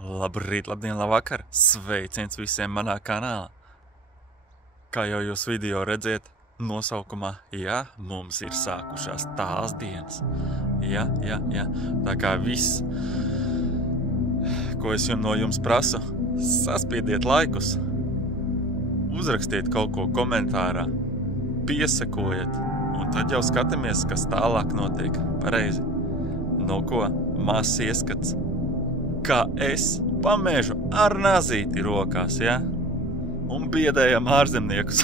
Labrīt, labdien, labvakar! Sveiciens visiem manā kanālā! Kā jau jūs video redziet, nosaukumā, jā, mums ir sākušās tās dienas. Jā. Tā kā viss, ko es no jums prasu, saspiediet laikus, uzrakstiet kaut ko komentārā, piesakojiet, un tad jau skatāmies, kas tālāk notiek. Pareizi. No ko? Mazs ieskats. Kā es pamēžu ar nazīti rokās, ja? Un biedējam ārzemniekus.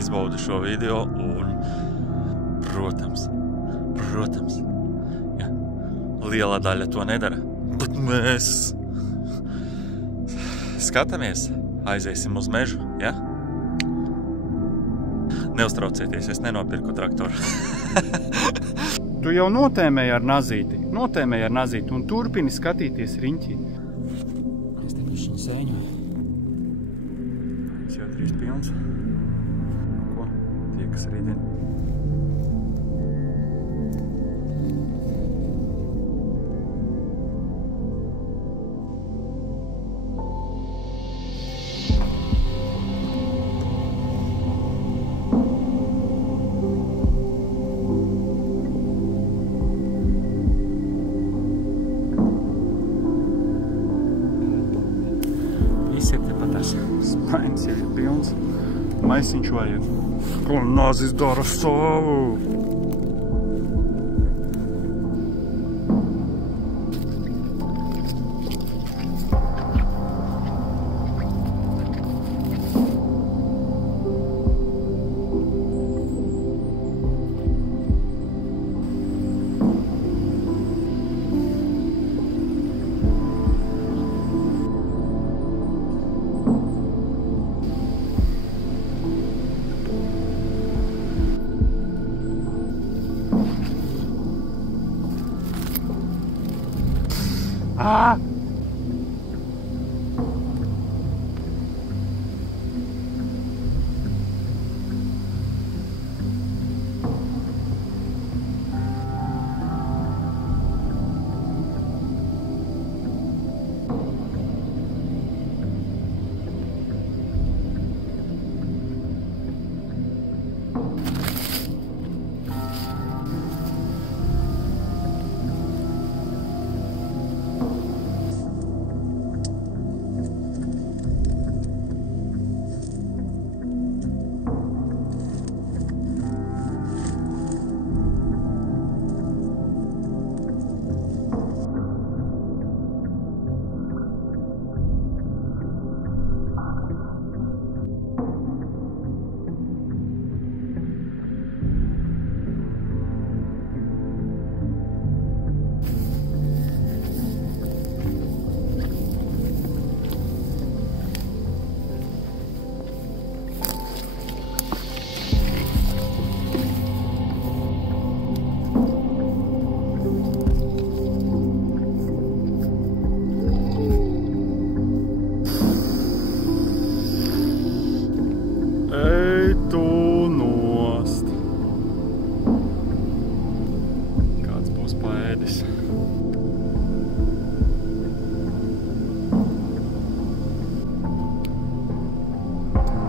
Izbaudu šo video un, protams, ja, liela daļa to nedara, bet mēs skatāmies, aiziesim uz mežu, ja? Neuztraucieties, es nenopirku traktoru. Tu jau notēmēji ar nazīti, un turpini skatīties riņķī. Es te bišķiņu sēņoju. Es jau drīz pilns. Nu ko, tiekas rītdien. Spainis jau ir pilns. Maisiņš vajag. Ko nazis dara savu?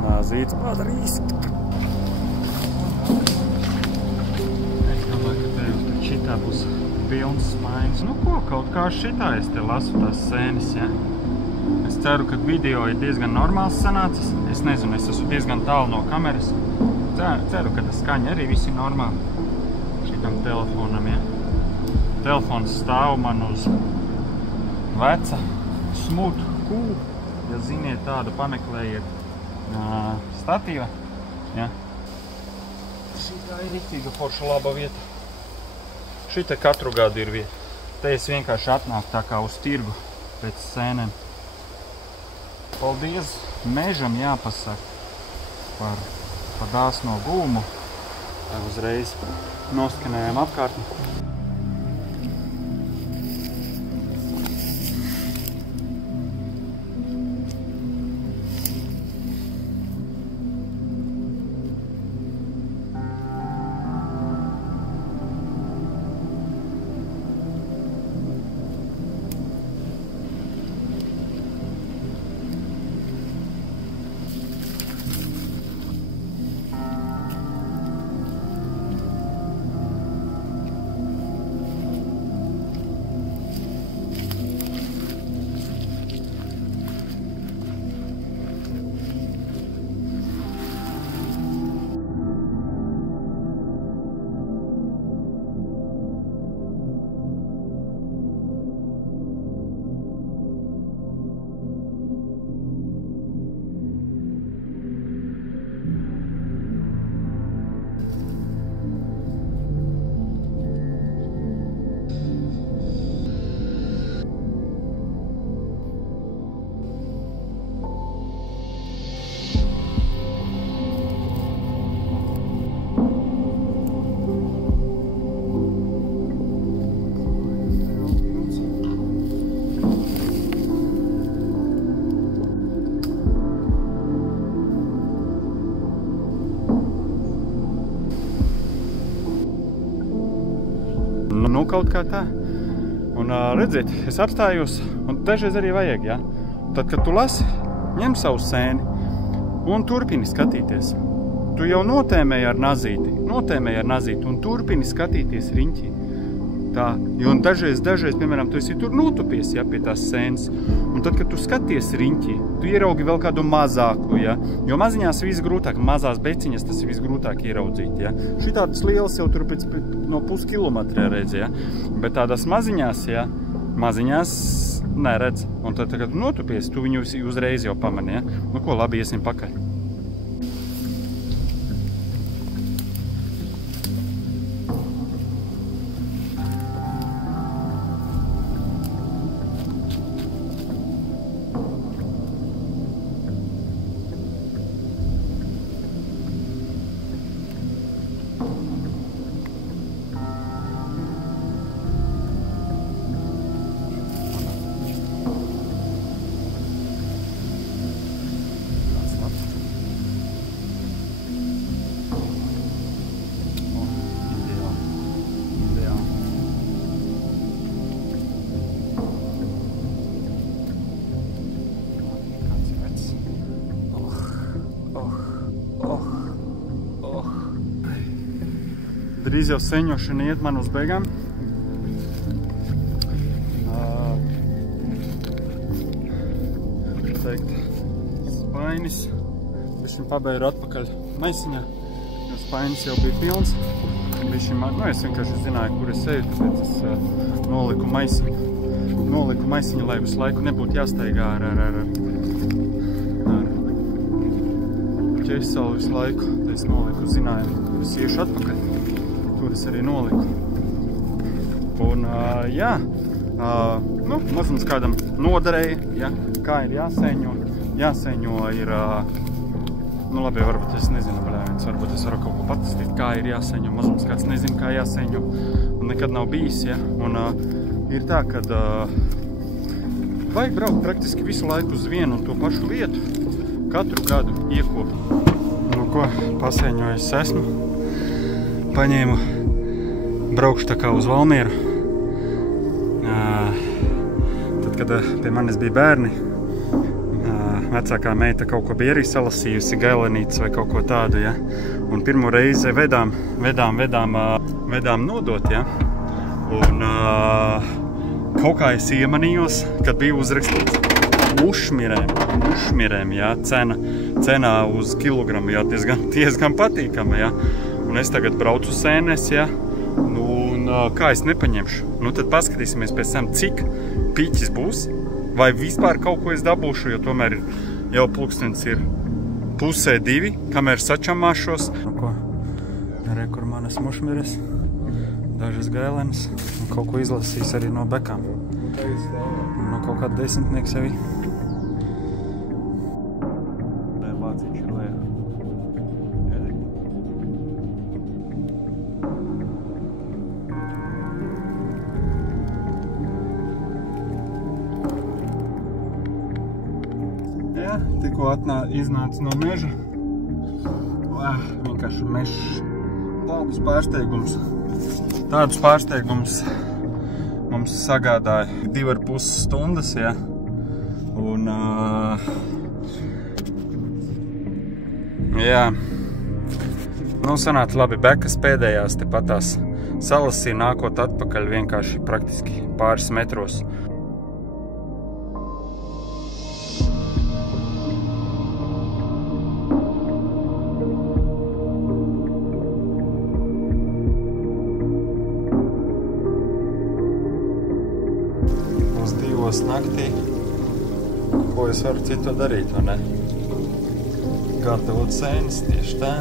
Nazīts padarīs. Es domāju, ka te jūs pat šitā būs pilns spainis. Nu ko, kaut kā šitā es te lasu tās sēnes, ja? Es ceru, ka video ir diezgan normāls sanācis. Es nezinu, es esmu diezgan tālu no kameras. Ceru, ka tas skaņa arī viss ir normāli. Šitam telefonam, ja? Telefons stāv man uz veca smutu kūlu. Ja ziniet tādu, pameklējiet statīva. Ja. Šitā ir rītīga forša laba vieta. Šita katru gadu ir vieta. Te es vienkārši atnāku tā kā uz tirgu pēc sēnēm. Paldies mežam jāpasaka par dāsno gūmu. Uzreiz noskanējam apkārtni. kaut kā tā. Un redziet, es apstājos, un dažreiz arī vajag, ja? Tad, kad tu lasi, ņem savu sēni un turpini skatīties. Tu jau notēmēji ar nazīti un turpini skatīties riņķī. Tā, jo dažreiz, piemēram, tu esi tur notupies, ja, pie tās sēnes. Un tad, kad tu skaties riņķī, tu ieraugi vēl kādu mazāku, ja. Jo maziņās visgrūtāk, mazās beciņas tas ir visgrūtāk ieraudzīt, ja. Šitādas lielas jau tur pēc no puskilometra redz, ja. Bet tādās maziņās, ja, maziņās neredz. Un tad, kad tu notupies, tu viņu uzreiz jau pamani, ja. Nu ko, labi, iesim pakaļ. Drīz jau seņošana iet man uz beigām. Spainis. Bišķiņ pabēru atpakaļ maisiņā, jo spainis jau bija pilns. Bišķiņ, es vienkārši zināju, kur es eju, tāpēc es noliku maisiņu, lai visu laiku nebūtu jāstaigā ar ķēsalu visu laiku. Tad es noliku zinājumu, kur es iešu atpakaļ. Tur es arī noliku. Un, jā, mazums kādam noderēja, ja, kā ir jāsēņo. Jāsēņo ir, labi, varbūt es nezinu, varbūt es varu kaut ko patastīt, kā ir jāsēņo. Mazums kāds nezinu, kā jāsēņo, un nekad nav bijis, ja. Un ir tā, kad vajag braukt praktiski visu laiku uz vienu un to pašu vietu, katru gadu iekopu. Nu ko, pasēņojis esmu. Paņēmu, braukšu tā kā uz Valmieru. Tad, kad pie manis bija bērni, vecākā meita kaut ko bija arī salasījusi, gailenītes vai kaut ko tādu, ja. Un pirmo reizi vedām nodot, ja. Un kaut kā es iemanījos, kad bija uzrakstīts ušmirēm, ja, cenā uz kilogramu, ja, diezgan patīkama, ja. Un es tagad braucu sēnes, ja, un kā es nepaņemšu? Nu tad paskatīsimies pēc tam, cik piķis būs, vai vispār kaut ko es dabūšu, jo tomēr jau pulkstens ir 1:30, kamēr sačamāšos. Nu ko, arī kur manas mušmiris, dažas gailenes, un kaut ko izlasīs arī no bekām. Nu kaut kāds desmitnieks jau ir. Tikko iznāca no meža. Vienkārši mežs. Tādus pārsteigumus mums sagādāja 2,5 stundas, ja. Un, jā. Nu, sanāca labi, bekas pēdējās tepatās salasīja, nākot atpakaļ vienkārši praktiski pāris metros. Naktī, ko es varu citu darīt, vai ne? Gatavot sēnes, tieši tā.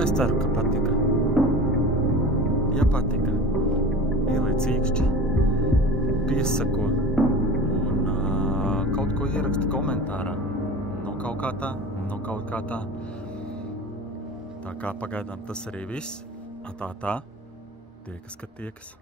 Es ceru, ka patika. Ja patika, ieliec īkšķi. Piesako un kaut ko ieraksta komentārā. No kaut kā tā. Tā kā pagaidām tas arī viss. Tā. Tiekas, kad tiekas.